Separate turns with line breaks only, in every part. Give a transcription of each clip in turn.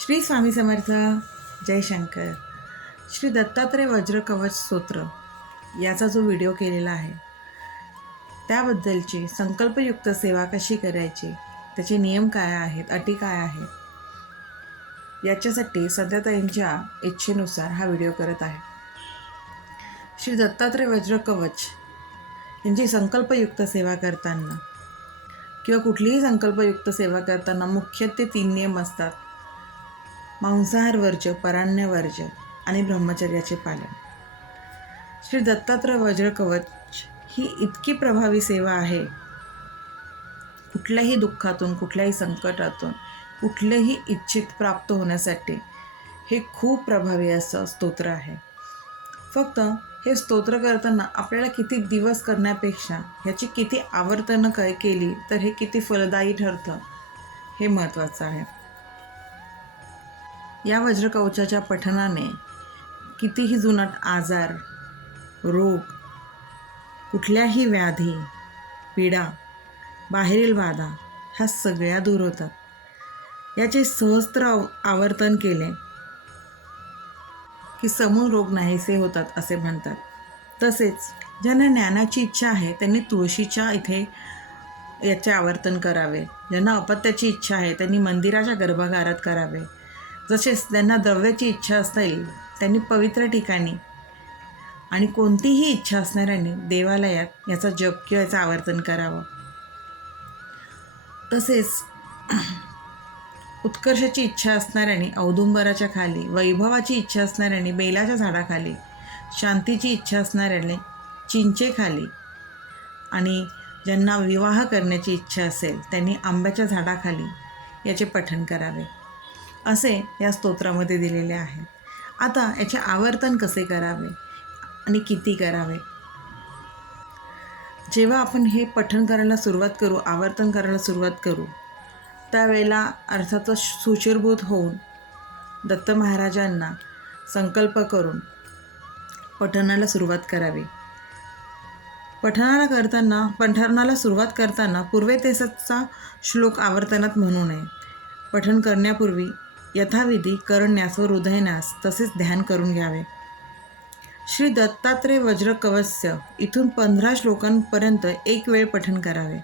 श्री स्वामी समर्थ जयशंकर श्री दत्तात्रय वज्रकवच स्तोत्र याचा जो व्हिडिओ केलेला आहे त्याबद्दलची संकल्पयुक्त सेवा कशी करायची त्याचे नियम काय आहेत अटी काय आहेत याच्यासाठी सध्या त्यांच्या इच्छेनुसार हा व्हिडिओ करत आहे. श्री दत्तात्रय वज्रकवच यांची संकल्पयुक्त सेवा करताना किंवा कुठलीही संकल्पयुक्त सेवा करताना मुख्य ते तीन नियम असतात. मांसाहार वर्ज पराण्य वर्ज आणि ब्रह्मचर्याचे पालन. श्री दत्तात्रय वज्रकवच ही इतकी प्रभावी सेवा आहे. कुठल्याही दुःखातून कुठल्याही संकटातून कुठलेही इच्छित प्राप्त होण्यासाठी हे खूप प्रभावी असं स्तोत्र आहे. फक्त हे स्तोत्र करताना आपल्याला किती दिवस करण्यापेक्षा ह्याची किती आवर्तनं काय केली तर हे किती फलदायी ठरतं हे महत्त्वाचं आहे. या वज्रकवचाच्या पठणाने कितीही जुनाट आजार रोग कुठल्याही व्याधी पीडा बाहेरील बाधा ह्या सगळ्या दूर होतात. याचे सहस्त्र आव- आवर्तन केले की समूळ रोग नाहीसे होतात असे म्हणतात. तसेच ज्यांना ज्ञानाची इच्छा आहे त्यांनी तुळशीच्या इथे याचे आवर्तन करावे. ज्यांना अपत्याची इच्छा आहे त्यांनी मंदिराच्या गर्भागारात करावे. जसेच त्यांना द्रव्याची इच्छा असेल त्यांनी पवित्र ठिकाणी आणि कोणतीही इच्छा असणाऱ्यांनी देवालयात याचा जप किंवा याचं आवर्तन करावं. तसेच उत्कर्षाची इच्छा असणाऱ्यांनी औदुंबराच्या खाली वैभवाची इच्छा असणाऱ्यांनी बेलाच्या झाडाखाली शांतीची इच्छा असणाऱ्याने चिंचेखाली आणि ज्यांना विवाह करण्याची इच्छा असेल त्यांनी आंब्याच्या झाडाखाली याचे पठण करावे. असे या स्तोत्रामध्ये दिलेले आहे आता याचे आवर्तन कसे करावे आणि किती करावे? जेव्हा आपण हे पठण करायला सुरुवात करू आवर्तन करायला सुरुवात करू त्यावेळेला अर्थातच सुचिरभूत होऊन दत्त महाराजांना संकल्प करून पठणाला सुरुवात करावी. पठणाला करताना पठणाला सुरुवात करताना पूर्वेतेसचा श्लोक आवर्तनात म्हणू नये. पठण करण्यापूर्वी यथाविधी करण्यास व हृदयनास तसेच ध्यान करून घ्यावे. श्री दत्तात्रय वज्रकवस्य इथून पंधरा श्लोकांपर्यंत एक वेळ पठण करावे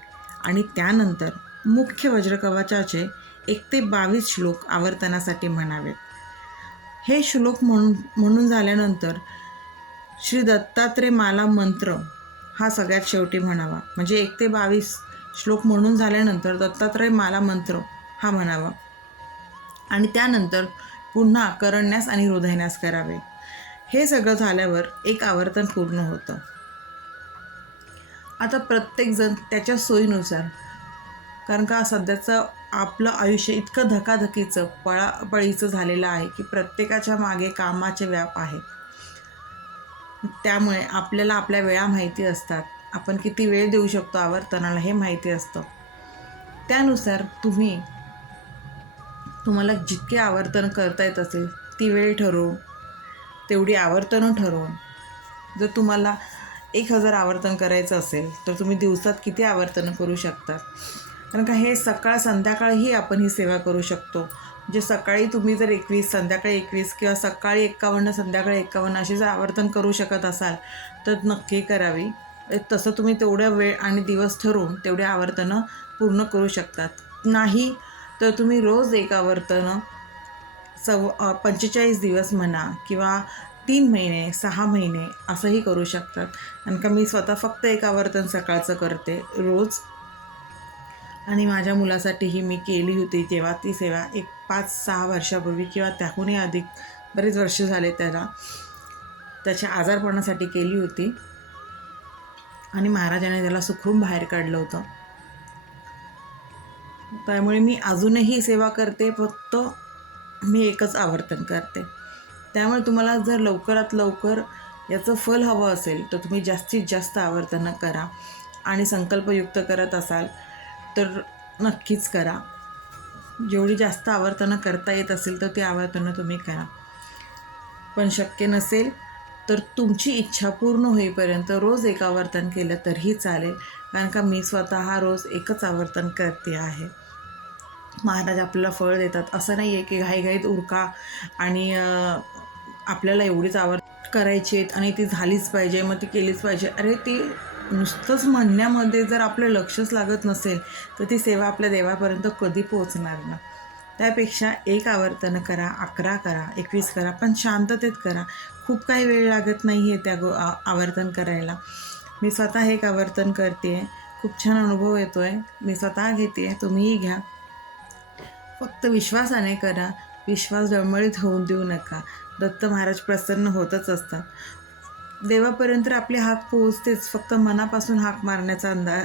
आणि त्यानंतर मुख्य वज्रकवचाचे एक ते बावीस श्लोक आवर्तनासाठी म्हणावेत हे श्लोक म्हणून म्हणून झाल्यानंतर श्री दत्तात्रय माला मंत्र हा सगळ्यात शेवटी म्हणावा. म्हणजे एक ते बावीस श्लोक म्हणून झाल्यानंतर दत्तात्रय माला मंत्र हा म्हणावा. आणि त्यानंतर पुन्हा करण्यास आणि हृदयन्यास करावे. हे सगळं झाल्यावर एक आवर्तन पूर्ण होतं. आता प्रत्येकजण त्याच्या सोयीनुसार कारण का सध्याचं आपलं आयुष्य इतकं धकाधकीचं पळापळीचं झालेलं आहे की प्रत्येकाच्या मागे कामाचे व्याप आहेत त्यामुळे आपल्याला आपल्या वेळा माहिती असतात. आपण किती वेळ देऊ शकतो आवर्तनाला हे माहिती असतं. त्यानुसार तुम्ही तुम्हाला जितके आवर्तन करता येत असेल ती वेळ ठरवून तेवढी आवर्तनं ठरवून जर तुम्हाला एक हजार आवर्तन करायचं असेल तर तुम्ही दिवसात किती आवर्तनं करू शकता? कारण का हे सकाळ संध्याकाळही आपण ही सेवा करू शकतो. म्हणजे सकाळी तुम्ही जर एकवीस संध्याकाळी एकवीस किंवा सकाळी एक्कावन्न संध्याकाळी एक्कावन्न असे जर आवर्तन करू शकत असाल तर नक्की करावी. तसं तुम्ही तेवढ्या वेळ आणि दिवस ठरवून तेवढ्या आवर्तनं पूर्ण करू शकतात. नाही तर तुम्ही रोज एक वर्तनं सव पंचेचाळीस दिवस म्हणा किंवा तीन महिने सहा महिने असंही करू शकतात. कारण का मी स्वतः फक्त एक आवर्तन सकाळचं करते रोज. आणि माझ्या मुलासाठीही मी केली होती तेव्हा ती सेवा एक पाच सहा वर्षापूर्वी किंवा त्याहूनही अधिक बरेच वर्ष झाले त्याला. त्याच्या आजारपणासाठी केली होती. आणि महाराजाने त्याला सुखरूप बाहेर काढलं होतं. त्यामुळे मी अजूनही सेवा करते फक्त मी एकच आवर्तन करते. त्यामुळे तुम्हाला जर लवकरात लवकर याचं फल हवं असेल तर तुम्ही जास्तीत जास्त आवर्तनं करा आणि संकल्पयुक्त करत असाल तर नक्कीच करा. जेवढी जास्त आवर्तनं करता येत असेल तर ती आवर्तनं तुम्ही करा. पण शक्य नसेल तर तुमची इच्छा पूर्ण होईपर्यंत रोज एक आवर्तन केलं तरीही चालेल कारण का मी स्वतः रोज एकच आवर्तन करते आहे. महाराज आपल्याला फळ देतात. असं नाही आहे की घाईघाईत उरका आणि आपल्याला एवढीच आवड करायची आहेत आणि ती झालीच पाहिजे मग ती केलीच पाहिजे. अरे ती नुसतंच म्हणण्यामध्ये जर आपलं लक्षच लागत नसेल तर ती सेवा आपल्या देवापर्यंत कधी पोहोचणार ना. त्यापेक्षा एक आवर्तन करा अकरा करा एकवीस करा पण शांततेत करा. खूप काही वेळ लागत नाही आहे त्या गो आवर्तन करायला. मी स्वतः एक आवर्तन करते आहे खूप छान अनुभव येतो आहे मी स्वतः घेते आहे तुम्हीही घ्या. फक्त विश्वासाने करा. विश्वास डळमळीत होऊन देऊ नका. दत्त महाराज प्रसन्न होतच असतात. देवापर्यंत आपली हाक पोहोचतेच. फक्त मनापासून हाक मारण्याचा अंदाज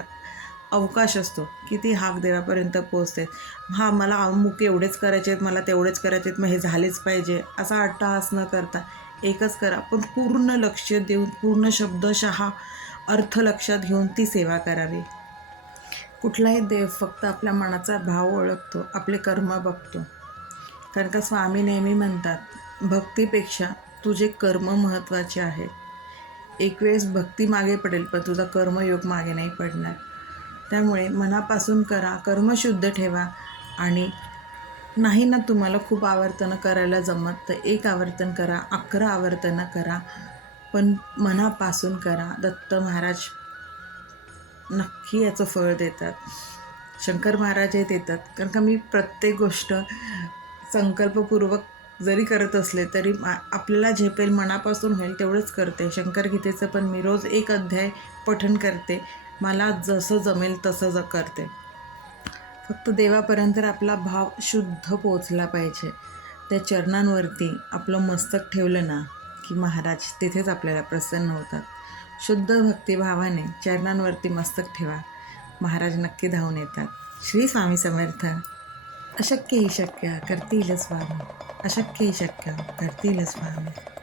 अवकाश असतो. की ती हाक देवापर्यंत पोहोचते. हा मला अमुक एवढेच करायचे आहेत मला तेवढेच करायचे आहेत मग हे झालेच पाहिजे. असा अट्टहास न करता एकच करा. पण पूर्ण लक्ष देऊन पूर्ण शब्दशहा अर्थ लक्षात घेऊन ती सेवा करावी. कुठलाही देव फक्त आपल्या मनाचा भाव ओळखतो आपले कर्म बघतो. कारण का स्वामी नेहमी म्हणतात भक्तीपेक्षा तुझे कर्म महत्त्वाचे आहे. एक वेळेस भक्ती मागे पडेल पण तुझा कर्मयोग मागे नाही पडणार. त्यामुळे मनापासून करा कर्म शुद्ध ठेवा आणि नाही ना तुम्हाला खूप आवर्तनं करायला जमत तर एक आवर्तन करा अकरा आवर्तनं करा पण मनापासून करा. दत्त महाराज नक्की याचं फळ देतात. शंकर महाराज हे देतात. कारण का मी प्रत्येक गोष्ट संकल्पपूर्वक जरी करत असले तरी मा- आपल्याला झेपेल मनापासून होईल तेवढंच करते. शंकर गीतेचं पण मी रोज एक अध्याय पठण करते. मला जसं जमेल तसं ज करते. फक्त देवापर्यंत आपला भाव शुद्ध पोचला पाहिजे. त्या चरणांवरती आपलं मस्तक ठेवलं ना की महाराज तिथेच आपल्याला प्रसन्न होतात. शुद्ध भक्तिभावाने चरणांवरती मस्तक ठेवा. महाराज नक्की धावून येतात. श्री स्वामी समर्थ. अशक्य ही शक्य करतील स्वामी. अशक्य ही शक्य करतील स्वामी.